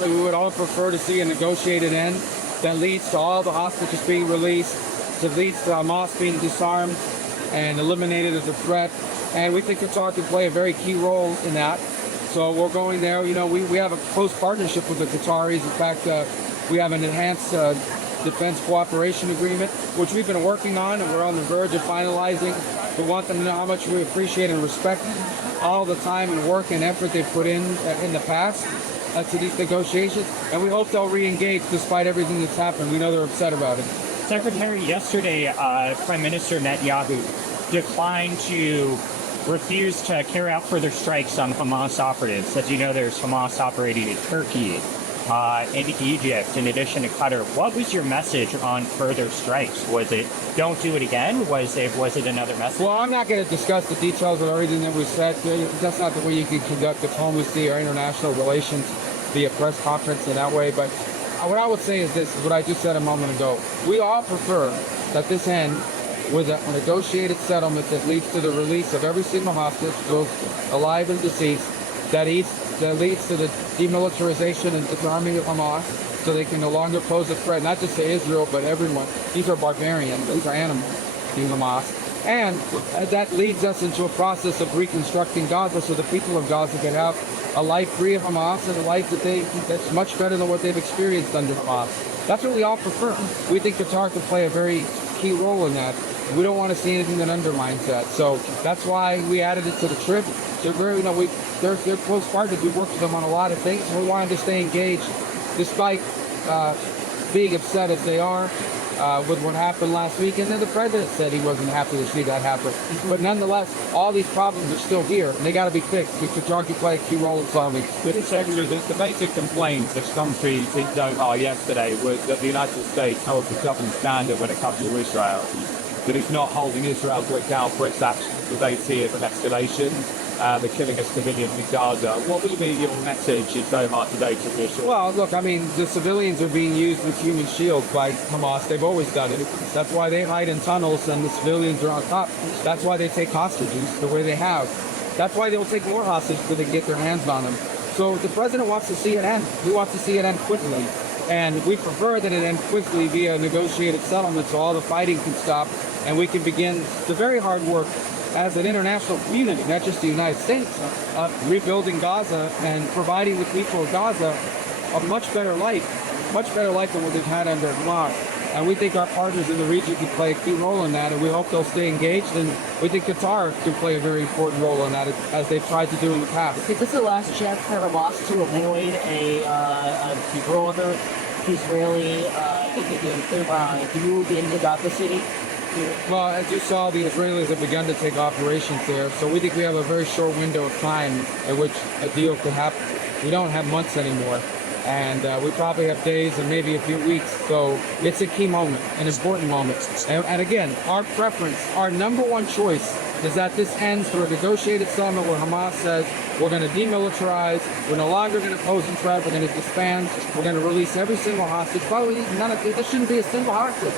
ultimately, we would all prefer to see a negotiated end that leads to all the hostages being released, that leads to Hamas being disarmed and eliminated as a threat. And we think Qatar can play a very key role in that. So we're going there. You know, we have a close partnership with the Qataris. In fact, we have an enhanced defense cooperation agreement, which we've been working on, and we're on the verge of finalizing. We want them to know how much we appreciate and respect all the time and work and effort they've put in the past to these negotiations, and we hope they'll re-engage despite everything that's happened. We know they're upset about it. Secretary, yesterday, Prime Minister Netanyahu declined to refuse to carry out further strikes on Hamas operatives. As you know, there's Hamas operating in Turkey and Egypt, in addition to Qatar. What was your message on further strikes? Was it don't do it again? Was it another message? Well, I'm not going to discuss the details of everything that we said. That's not the way you can conduct diplomacy or international relations via press conference in that way. But what I would say is this, is what I just said a moment ago. We all prefer that this end with a negotiated settlement that leads to the release of every single hostage, both alive and deceased, that leads to the demilitarization and disarming of Hamas, so they can no longer pose a threat, not just to Israel, but everyone. These are barbarians, these are animals, the Hamas. And that leads us into a process of reconstructing Gaza so the people of Gaza can have a life free of Hamas and a life that's much better than what they've experienced under Hamas. That's what we all prefer. We think Qatar can play a very key role in that. We don't want to see anything that undermines that. So that's why we added it to the trip. They're close partners. We worked with them on a lot of things. We wanted to stay engaged despite being upset as they are with what happened last week. And then the president said he wasn't happy to see that happen. But nonetheless, all these problems are still here, and they got to be fixed. Because Qatar can play a key role in solving. The basic complaint of countries in Doha yesterday was that the United States holds the double standard when it comes to Israel. That it's not holding Israel to account for its actions that they see as an escalation, the killing of civilians in Gaza. What would be your message in Doha today to Israel? Well, look, I mean, the civilians are being used as human shields by Hamas. They've always done it. That's why they hide in tunnels and the civilians are on top. That's why they take hostages the way they have. That's why they'll take more hostages so they can get their hands on them. So the president wants to see it end. He wants to see it end quickly. And we prefer that it end quickly via negotiated settlement so all the fighting can stop and we can begin the very hard work as an international community, not just the United States, rebuilding Gaza and providing the people of Gaza a much better life than what they've had under Hamas. And we think our partners in the region can play a key role in that, and we hope they'll stay engaged. And we think Qatar can play a very important role in that, as they've tried to do in the past. Is this the last chance for Hamas to avoid a broader Israeli move into Gaza City? Well, as you saw, the Israelis have begun to take operations there, so we think we have a very short window of time in which a deal could happen. We don't have months anymore, and we probably have days and maybe a few weeks, so it's a key moment, an important moment. And again, our preference, our number one choice is that this ends through a negotiated settlement where Hamas says, we're going to demilitarize, we're no longer going to pose a threat, we're going to disband, we're going to release every single hostage. By the way, there shouldn't be a single hostage.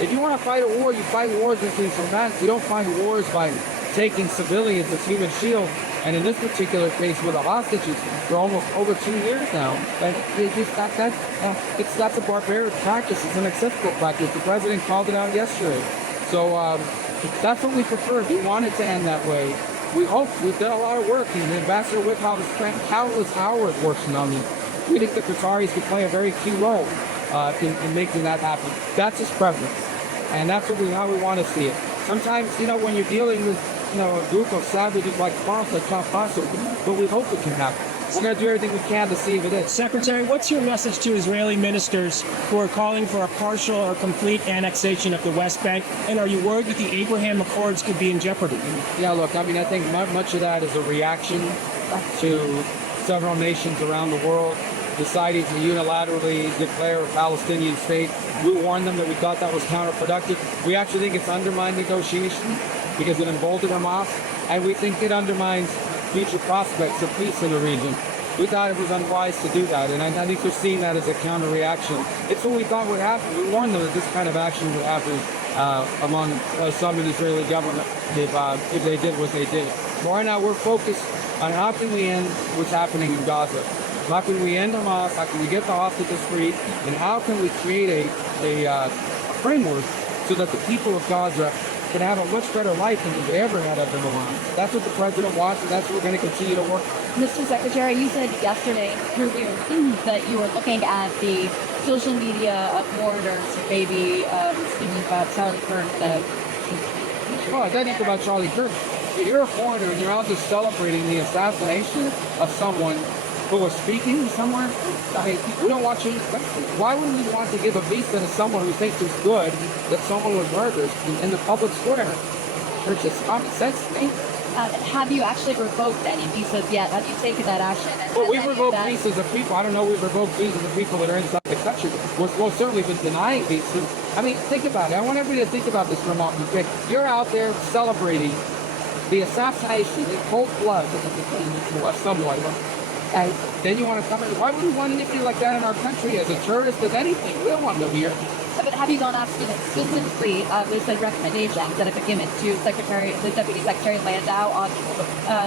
If you want to fight a war, you fight wars between combatants. You don't fight wars by taking civilians as human shields. And in this particular case, with the hostages, for almost over 2 years now, that's a barbaric practice. It's an unacceptable practice. The president called it out yesterday. So that's what we prefer. We want it to end that way. We hope. We've done a lot of work, and Ambassador Witkoff has spent countless hours working on it. We think the Qataris can play a very key role in making that happen. That's his preference. And that's how we want to see it. Sometimes, when you're dealing with, a group of savages like Hamas, it's not possible. But we hope it can happen. We're going to do everything we can to see if it is. Secretary, what's your message to Israeli ministers who are calling for a partial or complete annexation of the West Bank? And are you worried that the Abraham Accords could be in jeopardy? Yeah, look, I think much of that is a reaction to several nations around the world deciding to unilaterally declare a Palestinian state. We warned them that we thought that was counterproductive. We actually think it's undermined negotiation because it emboldened Hamas, and we think it undermines future prospects of peace in the region. We thought it was unwise to do that, and I think they're seeing that as a counter-reaction. It's what we thought would happen. We warned them that this kind of action would happen among some in the Israeli government if they did what they did. But right now, we're focused on how can we end what's happening in Gaza. How can we end Hamas? How can we get the hostages free? And how can we create a framework so that the people of Gaza can have a much better life than they've ever had under Hamas? That's what the president wants, and that's what we're going to continue to work on. Mr. Secretary, you said yesterday earlier that you were looking at the social media of mourners, maybe speaking about Charlie Kirk. Well, I think about Charlie Kirk. If you're a foreigner and you're out just celebrating the assassination of someone who was speaking somewhere, I mean, we don't want you. Why would we want to give a visa to someone who thinks it's good that someone was murdered in the public square? It's just common sense to me. Have you actually revoked any visas yet? Have you taken that action? And Well, has we any of revoke that- visas of people. I don't know. We've revoked visas of people that are inside the country. We've certainly been denying visas. I mean, think about it. I want everybody to think about this for a moment. Okay? You're out there celebrating the assassination in cold blood of someone. And then you want to come in. Why would we want anything like that in our country as a tourist, as anything? We don't want them here. But have you gone after specifically with the recommendations that have been given to the Deputy Secretary Landau on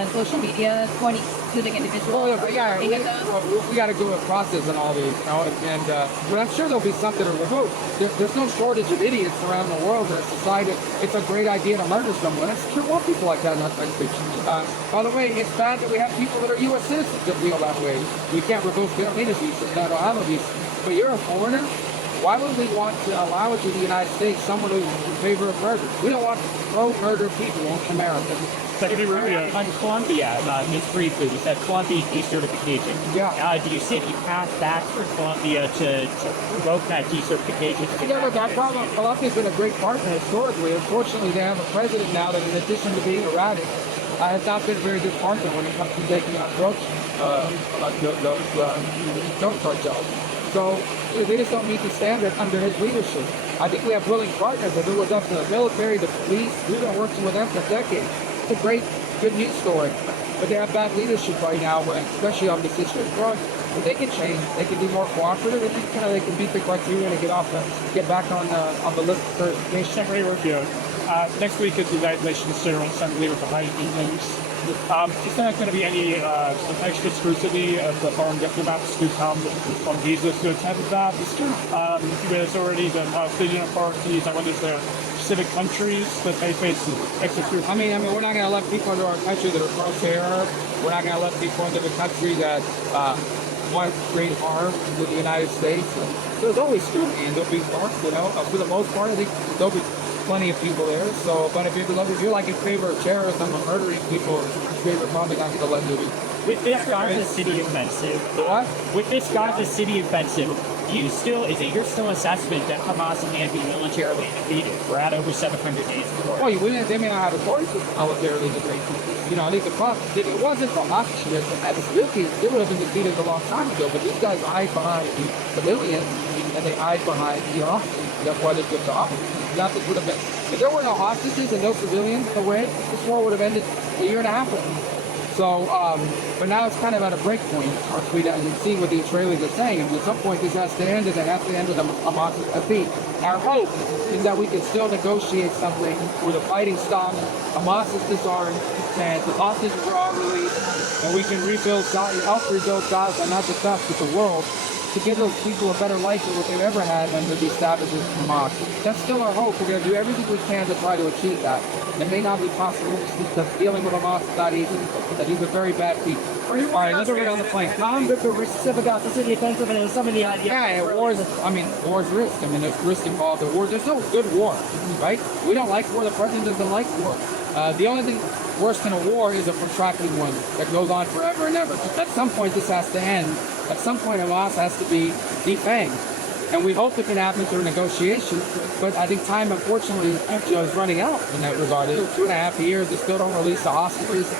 social media, pointing to the individual? Well, yeah, we got to go a process in all these, you know, and but I'm sure there'll be some that are revoked. There's no shortage of idiots around the world that have decided it's a great idea to murder someone. I'm sure more people like that in our country. By the way, it's bad that we have people that are U.S. citizens that feel that way. We can't revoke their visas, not have a visa. But you're a foreigner. Why would we want to allow it to the United States, someone who's in favor of murder? We don't want pro-murder people in America. Secretary Rubio, on Columbia, Ms. Briefly, you said Columbia decertification. Yeah. Do you see any path back for Columbia to revoke that decertification? Yeah, look, that problem, Colombia's been a great partner historically. Unfortunately, they have a president now that, in addition to being erratic, has not been a very good partner when it comes to taking on drug cartels. So they just don't meet the standard under his leadership. I think we have willing partners. If it was up to the military, the police, we've been working with them for decades. It's a great, good news story. But they have bad leadership right now, especially on this issue of drugs. But they can change. They can be more cooperative. And they can beat the criteria and get back on the list of certification. Secretary Rubio, next week is the United Nations General Assembly with the United Nations. Is there not going to be any extra scrutiny of the foreign diplomats who come on visas to attend that? There's already the Palestinian authorities. I wonder if there are specific countries that they face extra scrutiny. I mean, we're not going to let people into our country that are pro-terror. We're not going to let people into the country that want to create harm to the United States. So there's always scrutiny, and there'll be harm, you know. For the most part, I think there'll be plenty of people there. So, but if you're like in favor of terrorism or murdering people, you're probably not going to let you be. With this Gaza City offensive, What? with this Gaza City offensive, you're still assessment that Hamas can be militarily defeated? We're at over 700 days of war. Well, they may not have authority to militarily defeat. You know, I think the problem, if it wasn't for hostages, it would have been defeated a long time ago. But these guys hide behind the civilians, and they hide behind the hostages. That's why they took the hostages. Nothing would have been. If there were no hostages and no civilians away, this war would have ended a year and a half ago. So, but now it's kind of at a break point. We see what the Israelis are saying. And at some point, this has to end, and it has to end with Hamas defeat. Our hope is that we can still negotiate something where the fighting stops, Hamas is disarmed, and the hostages are all released, and we can help rebuild Gaza, not just us, but the world, to give those people a better life than what they've ever had under these savages from Hamas. That's still our hope. We're going to do everything we can to try to achieve that. It may not be possible because dealing with Hamas is not easy, that he's a very bad people. All right, let's get on the plane. With the risks of Gaza City offensive and some of the ideas. Yeah, war's risk. I mean, there's risk involved in war. There's no good war, right? We don't like war. The president doesn't like war. The only thing worse than a war is a protracted one that goes on forever and ever. At some point, this has to end. At some point, Hamas has to be defanged. And we hope it can happen through negotiation, but I think time, unfortunately, is running out in that regard. It's 2.5 years. They still don't release the hostages.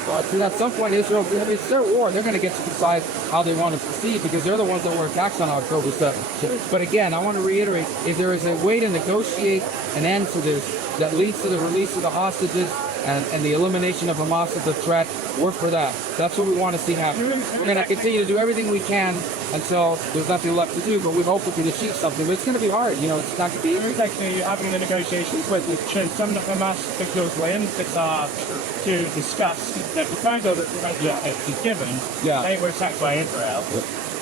At some point, Israel, it's their war. They're going to get to decide how they want to proceed because they're the ones that were attacked on October 7th. But again, I want to reiterate, if there is a way to negotiate an end to this that leads to the release of the hostages and the elimination of Hamas as a threat, we're for that. That's what we want to see happen. We're going to continue to do everything we can until there's nothing left to do, but we hope we can achieve something. But it's going to be hard. You know, it's not going to be easy. We're actually having the negotiations with some of the Hamas officials wins to discuss the proposal that the president has given. Yeah. They were attacked by Israel.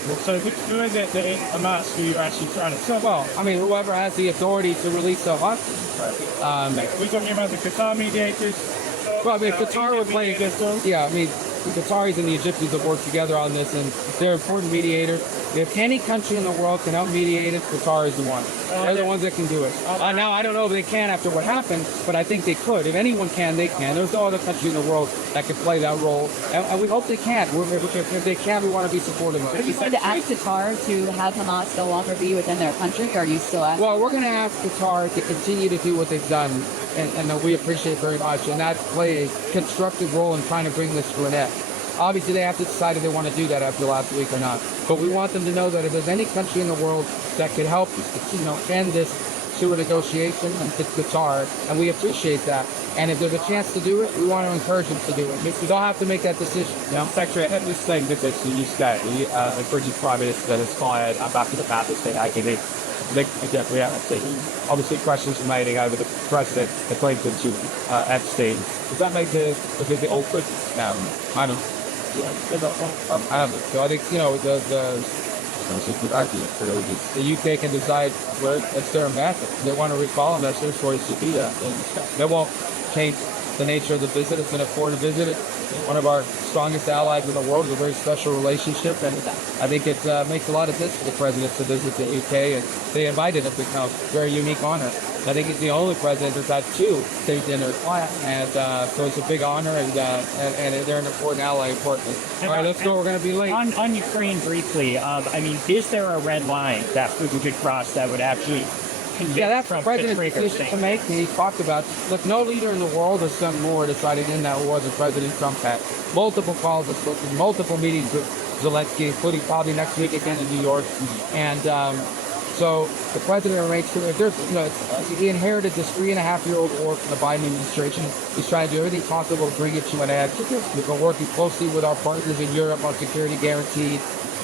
So who is it that Hamas who you're actually trying to sell? Well, I mean, whoever has the authority to release the hostages. We're talking about the Qatar mediators. Well, I mean, Qatar would play. Yeah, I mean, the Qataris and the Egyptians have worked together on this, and they're important mediators. If any country in the world can help mediate it, Qatar is the one. They're the ones that can do it. Now, I don't know if they can after what happened, but I think they could. If anyone can, they can. There's no other country in the world that can play that role, and we hope they can. If they can, we want to be supportive of Are you it. going to ask Qatar to have Hamas no longer be within their country, or are you still asking? Well, we're going to ask Qatar to continue to do what they've done, and we appreciate very much, and that play a constructive role in trying to bring this to an end. Obviously, they have to decide if they want to do that after last week or not. But we want them to know that if there's any country in the world that could help, end this to a negotiation, it's Qatar, and we appreciate that. And if there's a chance to do it, we want to encourage them to do it. We don't have to make that decision. Secretary, at this same visit to the UK, the British Prime Minister has fired Ambassador Battersby actually. Obviously, questions remaining over the President, the Clinton to Epstein. Does that make the visit awkward? I don't. So I think, the UK can decide where it's their ambassador. If they want to recall him, that's their choice to do that. And that won't change the nature of the visit. It's an important visit. It's one of our strongest allies in the world. It's a very special relationship, and I think it makes a lot of sense for the president to visit the UK, and they invited him to come. Very unique honor. I think he's the only president that's had two state dinners, and so it's a big honor, and they're an important ally, importantly. All right, let's go. We're going to be late. On Ukraine briefly, I mean, is there a red line that Putin could cross that would actually convict That's Trump the to president's break our decision state? to make, and he talked about, look, no leader in the world has done more to try to end that war than President Trump had. Multiple calls, multiple meetings with Zelensky, including probably next week again in New York, and so the president makes sure if there's, he inherited this 3.5-year-old war from the Biden administration. He's trying to do everything possible to bring it to an end. We've been working closely with our partners in Europe on security guarantees,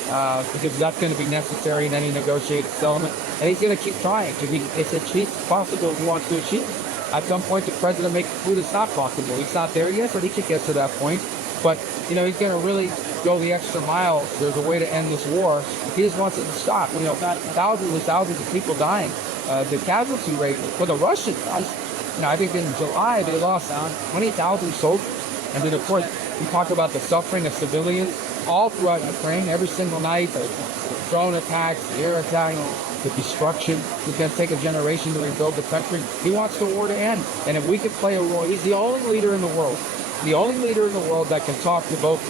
because that's going to be necessary in any negotiated settlement. And he's going to keep trying to be, it's possible if he wants to achieve it. At some point, the president makes it clear it's not possible. He's not there yet, but he could get to that point. But, he's going to really go the extra mile. There's a way to end this war. He just wants it to stop. Thousands and thousands of people dying. The casualty rate for the Russians, I think in July they lost 20,000 soldiers. And then, of course, we talk about the suffering of civilians all throughout Ukraine, every single night, the drone attacks, the air attacks, the destruction. It's going to take a generation to rebuild the country. He wants the war to end. And if we could play a role, he's the only leader in the world that can talk to both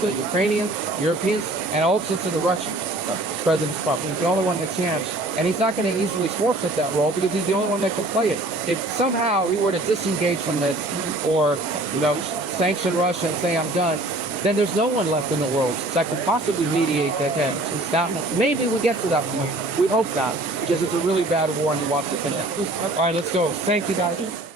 the Ukrainians, Europeans, and also to the Russians. President Trump. He's the only one that can. And he's not going to easily forfeit that role because he's the only one that can play it. If somehow he were to disengage from this or, sanction Russia and say, I'm done, then there's no one left in the world that could possibly mediate that end. Now, maybe we get to that point. We hope not, because it's a really bad war and he wants to finish. All right, let's go. Thank you, guys.